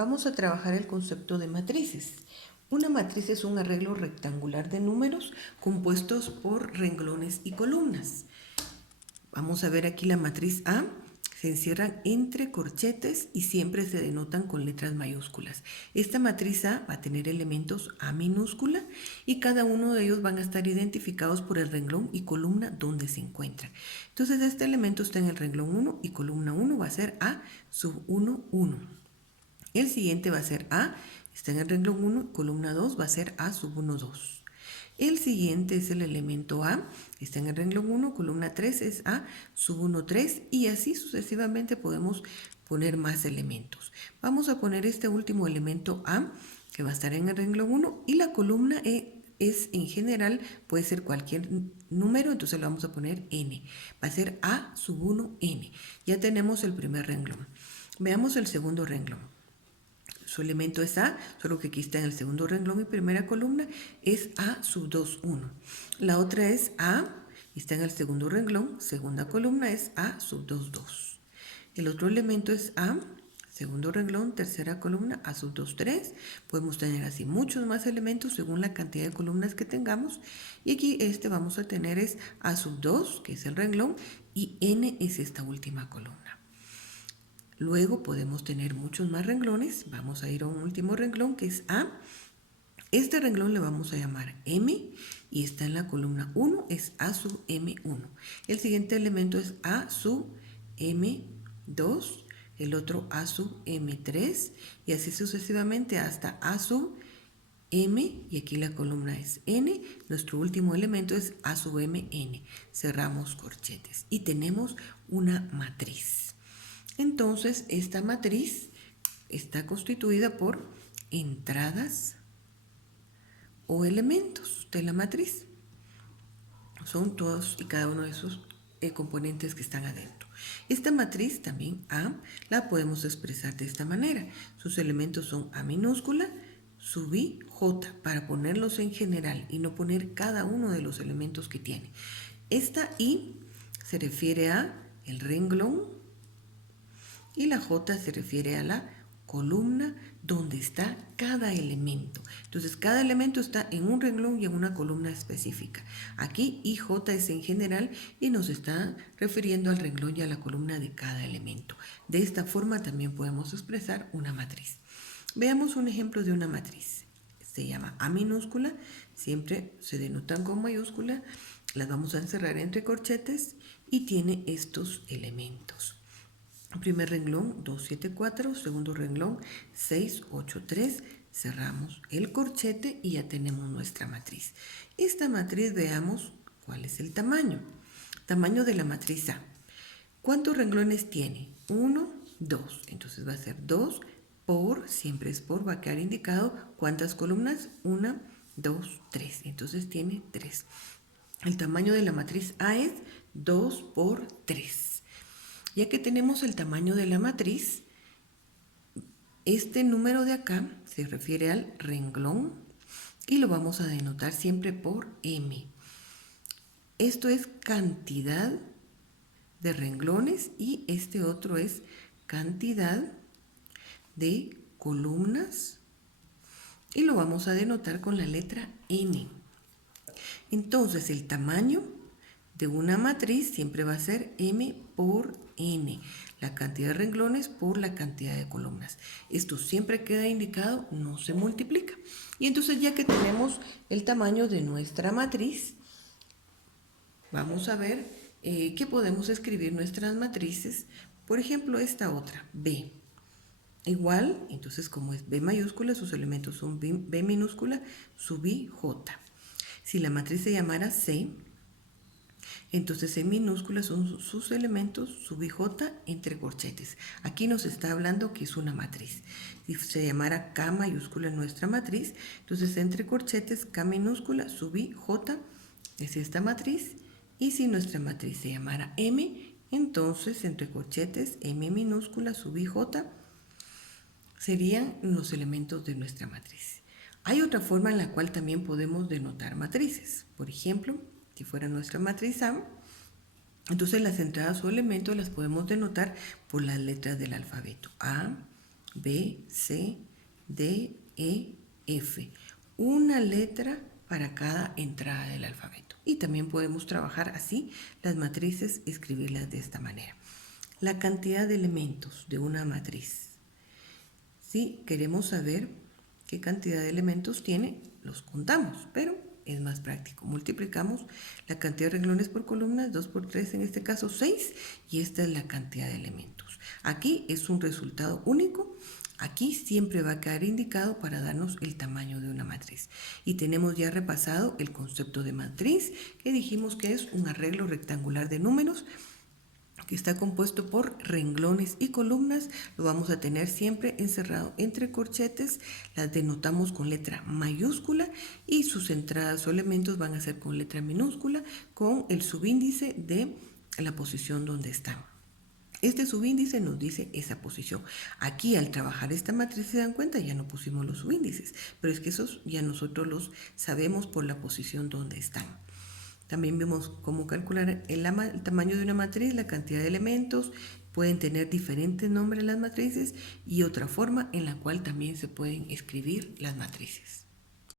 Vamos a trabajar el concepto de matrices. Una matriz es un arreglo rectangular de números compuestos por renglones y columnas. Vamos a ver aquí la matriz A. Se encierran entre corchetes y siempre se denotan con letras mayúsculas. Esta matriz A va a tener elementos A minúscula y cada uno de ellos van a estar identificados por el renglón y columna donde se encuentran. Entonces este elemento está en el renglón 1 y columna 1 va a ser A sub 1, 1. El siguiente va a ser A, está en el renglón 1, columna 2 va a ser A sub 1, 2. El siguiente es el elemento A, está en el renglón 1, columna 3 es A sub 1, 3 y así sucesivamente podemos poner más elementos. Vamos a poner este último elemento A que va a estar en el renglón 1 y la columna es en general, puede ser cualquier número, entonces le vamos a poner N. Va a ser A sub 1, N. Ya tenemos el primer renglón. Veamos el segundo renglón. Su elemento es A, solo que aquí está en el segundo renglón y primera columna, es A sub 2, 1. La otra es A, y está en el segundo renglón, segunda columna es A sub 2, 2. El otro elemento es A, segundo renglón, tercera columna, A sub 2, 3. Podemos tener así muchos más elementos según la cantidad de columnas que tengamos. Y aquí vamos a tener es A sub 2, que es el renglón, y N es esta última columna. Luego podemos tener muchos más renglones. Vamos a ir a un último renglón que es A. Este renglón le vamos a llamar M y está en la columna 1, es A sub M1. El siguiente elemento es A sub M2, el otro A sub M3 y así sucesivamente hasta A sub M y aquí la columna es N. Nuestro último elemento es A sub MN. Cerramos corchetes y tenemos una matriz. Entonces, esta matriz está constituida por entradas o elementos de la matriz. Son todos y cada uno de esos componentes que están adentro. Esta matriz también A la podemos expresar de esta manera. Sus elementos son A minúscula, sub I, J, para ponerlos en general y no poner cada uno de los elementos que tiene. Esta I se refiere a el renglón y la J se refiere a la columna donde está cada elemento. Entonces, cada elemento está en un renglón y en una columna específica. Aquí IJ es en general y nos está refiriendo al renglón y a la columna de cada elemento. De esta forma también podemos expresar una matriz. Veamos un ejemplo de una matriz. Se llama A minúscula, siempre se denotan con mayúscula, las vamos a encerrar entre corchetes y tiene estos elementos. Primer renglón 2, 7, 4, segundo renglón 6, 8, 3, cerramos el corchete y ya tenemos nuestra matriz. Esta matriz veamos cuál es el tamaño. Tamaño de la matriz A. ¿Cuántos renglones tiene? 1, 2. Entonces va a ser 2 por, siempre es por, va a quedar indicado cuántas columnas. 1, 2, 3. Entonces tiene 3. El tamaño de la matriz A es 2 por 3. Ya que tenemos el tamaño de la matriz, este número de acá se refiere al renglón y lo vamos a denotar siempre por M. Esto es cantidad de renglones y este otro es cantidad de columnas y lo vamos a denotar con la letra N. Entonces el tamaño de una matriz siempre va a ser M por N, la cantidad de renglones por la cantidad de columnas. Esto siempre queda indicado, no se multiplica. Y entonces ya que tenemos el tamaño de nuestra matriz, vamos a ver que podemos escribir nuestras matrices. Por ejemplo, esta otra, B. Igual, entonces como es B mayúscula, sus elementos son B minúscula, sub I, J. Si la matriz se llamara C, entonces en minúsculas son sus elementos sub IJ entre corchetes. Aquí nos está hablando que es una matriz. Si se llamara K mayúscula nuestra matriz, entonces entre corchetes K minúscula sub IJ es esta matriz. Y si nuestra matriz se llamara M, entonces entre corchetes M minúscula sub IJ serían los elementos de nuestra matriz. Hay otra forma en la cual también podemos denotar matrices. Por ejemplo, si fuera nuestra matriz A, entonces las entradas o elementos las podemos denotar por las letras del alfabeto. A, B, C, D, E, F. Una letra para cada entrada del alfabeto. Y también podemos trabajar así las matrices, escribirlas de esta manera. La cantidad de elementos de una matriz. Si queremos saber qué cantidad de elementos tiene, los contamos, pero es más práctico. Multiplicamos la cantidad de renglones por columnas, 2 por 3, en este caso 6, y esta es la cantidad de elementos. Aquí es un resultado único. Aquí siempre va a quedar indicado para darnos el tamaño de una matriz. Y tenemos ya repasado el concepto de matriz, que dijimos que es un arreglo rectangular de números que está compuesto por renglones y columnas. Lo vamos a tener siempre encerrado entre corchetes. Las denotamos con letra mayúscula y sus entradas o elementos van a ser con letra minúscula con el subíndice de la posición donde están. Este subíndice nos dice esa posición. Aquí al trabajar esta matriz, se dan cuenta, ya no pusimos los subíndices, pero es que esos ya nosotros los sabemos por la posición donde están. También vemos cómo calcular el tamaño de una matriz, la cantidad de elementos. Pueden tener diferentes nombres las matrices y otra forma en la cual también se pueden escribir las matrices.